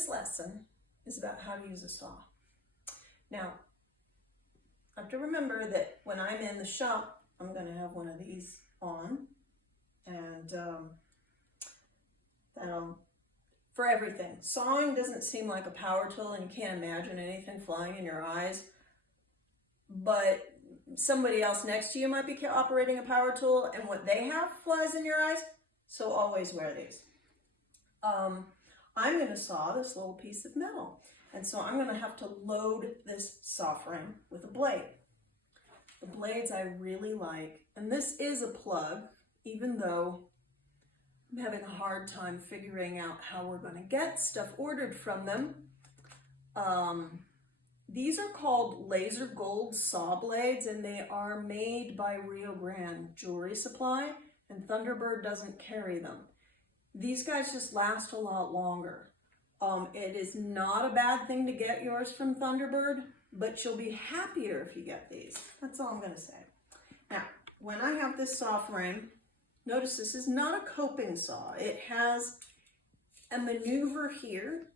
This lesson is about how to use a saw. Now, I have to remember that when I'm in the shop, I'm going to have one of these on, and for everything. Sawing doesn't seem like a power tool, and you can't imagine anything flying in your eyes, but somebody else next to you might be operating a power tool, and what they have flies in your eyes, so always wear these. I'm going to saw this little piece of metal, and so I'm going to have to load this saw frame with a blade. The blades I really like, and this is a plug, even though I'm having a hard time figuring out how we're going to get stuff ordered from them. These are called Laser Gold saw blades, and they are made by Rio Grande Jewelry Supply, and Thunderbird doesn't carry them. These guys just last a lot longer. It is not a bad thing to get yours from Thunderbird, but you'll be happier if you get these. That's all I'm going to say. Now, when I have this saw frame, notice this is not a coping saw. It has a maneuver here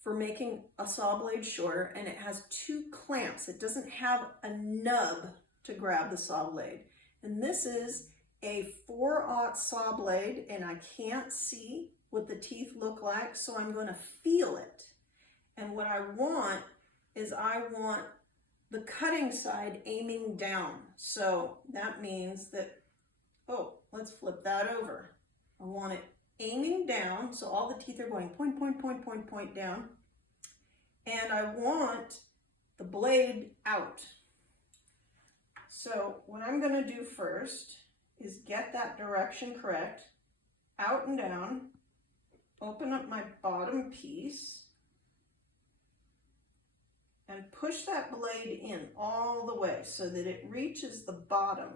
for making a saw blade shorter, and it has two clamps. It doesn't have a nub to grab the saw blade. And this is a 4/0 saw blade, and I can't see what the teeth look like, so I'm going to feel it. And what I want is I want the cutting side aiming down. So that means that, oh, let's flip that over. I want it aiming down, so all the teeth are going point, point, point, point, point down. And I want the blade out. So what I'm going to do first is get that direction correct, out and down, open up my bottom piece, and push that blade in all the way so that it reaches the bottom.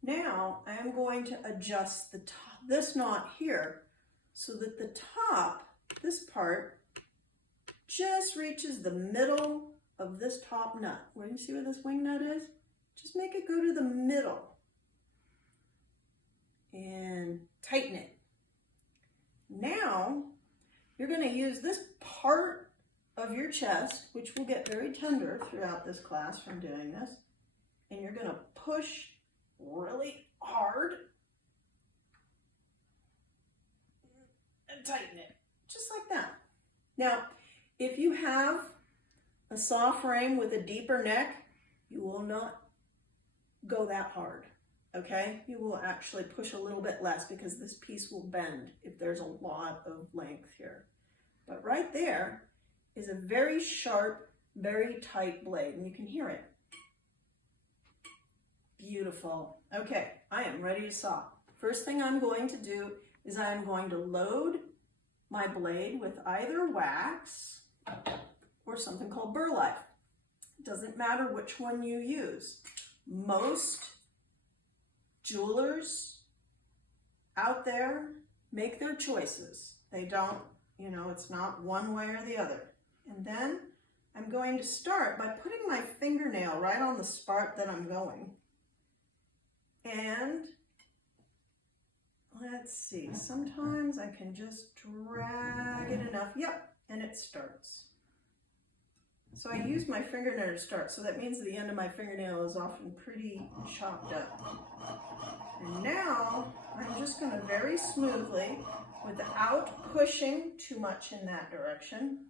Now I am going to adjust the top, this knot here, so that the top, this part, just reaches the middle of this top nut. Where do you see where this wing nut is? Just make it go to the middle and tighten it. Now you're going to use this part of your chest, which will get very tender throughout this class from doing this, and you're going to push really hard and tighten it, just like that. Now, if you have a saw frame with a deeper neck, you will not go that hard, okay? You will actually push a little bit less because this piece will bend if there's a lot of length here. But right there is a very sharp, very tight blade, and you can hear it. Beautiful. Okay, I am ready to saw. First thing I'm going to do is I'm going to load my blade with either wax or something called burlap. Doesn't matter which one you use. Most jewelers out there make their choices. They don't, you know, it's not one way or the other. And then I'm going to start by putting my fingernail right on the spot that I'm going. And let's see, sometimes I can just drag it enough. Yep, and it starts. So I use my fingernail to start, so that means the end of my fingernail is often pretty chopped up. And now I'm just going to very smoothly, without pushing too much in that direction,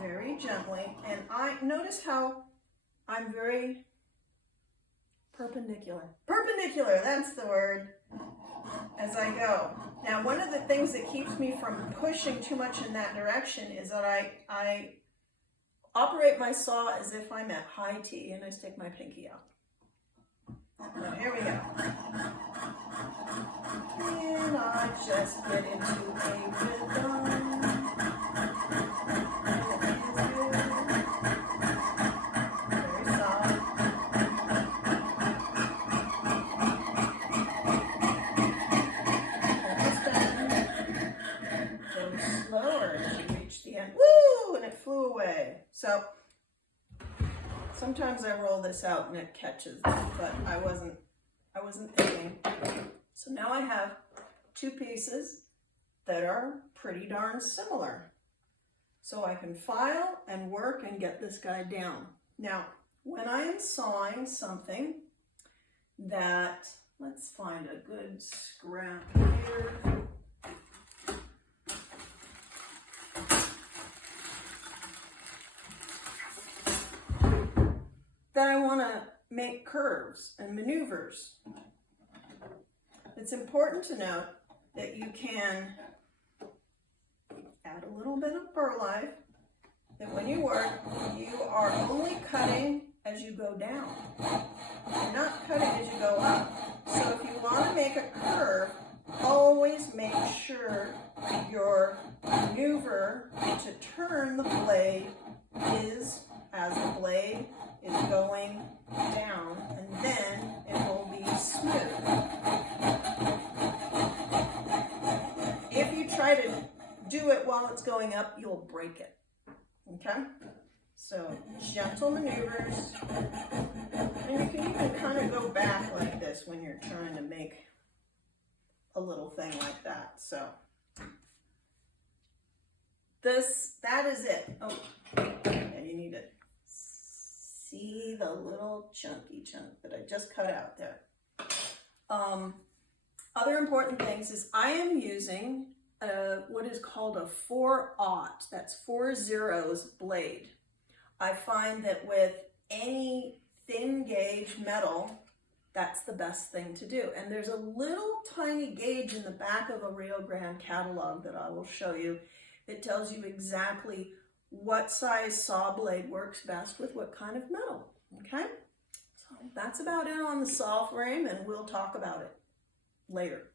very gently, and I notice how I'm very perpendicular, that's the word, as I go. Now, one of the things that keeps me from pushing too much in that direction is that I operate my saw as if I'm at high T, and I stick my pinky out. Now, here we go. And I just get into a rhythm. So sometimes I roll this out and it catches, but I wasn't thinking. So now I have two pieces that are pretty darn similar. So I can file and work and get this guy down. Now, when I am sawing something that, let's find a good scrap here. That I want to make curves and maneuvers. It's important to note that you can add a little bit of burlap, that when you work, you are only cutting as you go down. You're not cutting as you go up. So if you want to make a curve, always make sure your maneuver to turn the blade is as the blade is going down, and then it will be smooth. If you try to do it while it's going up, you'll break it. Okay? So, gentle maneuvers. And you can even kind of go back like this when you're trying to make a little thing like that. So, that is it. Oh, yeah, you need to see the little chunky chunk that I just cut out there. Other important things is I am using what is called a 4/0, that's 4 zeros blade. I find that with any thin gauge metal, that's the best thing to do. And there's a little tiny gauge in the back of a Rio Grande catalog that I will show you that tells you exactly what size saw blade works best with what kind of metal, okay? So that's about it on the saw frame, and we'll talk about it later.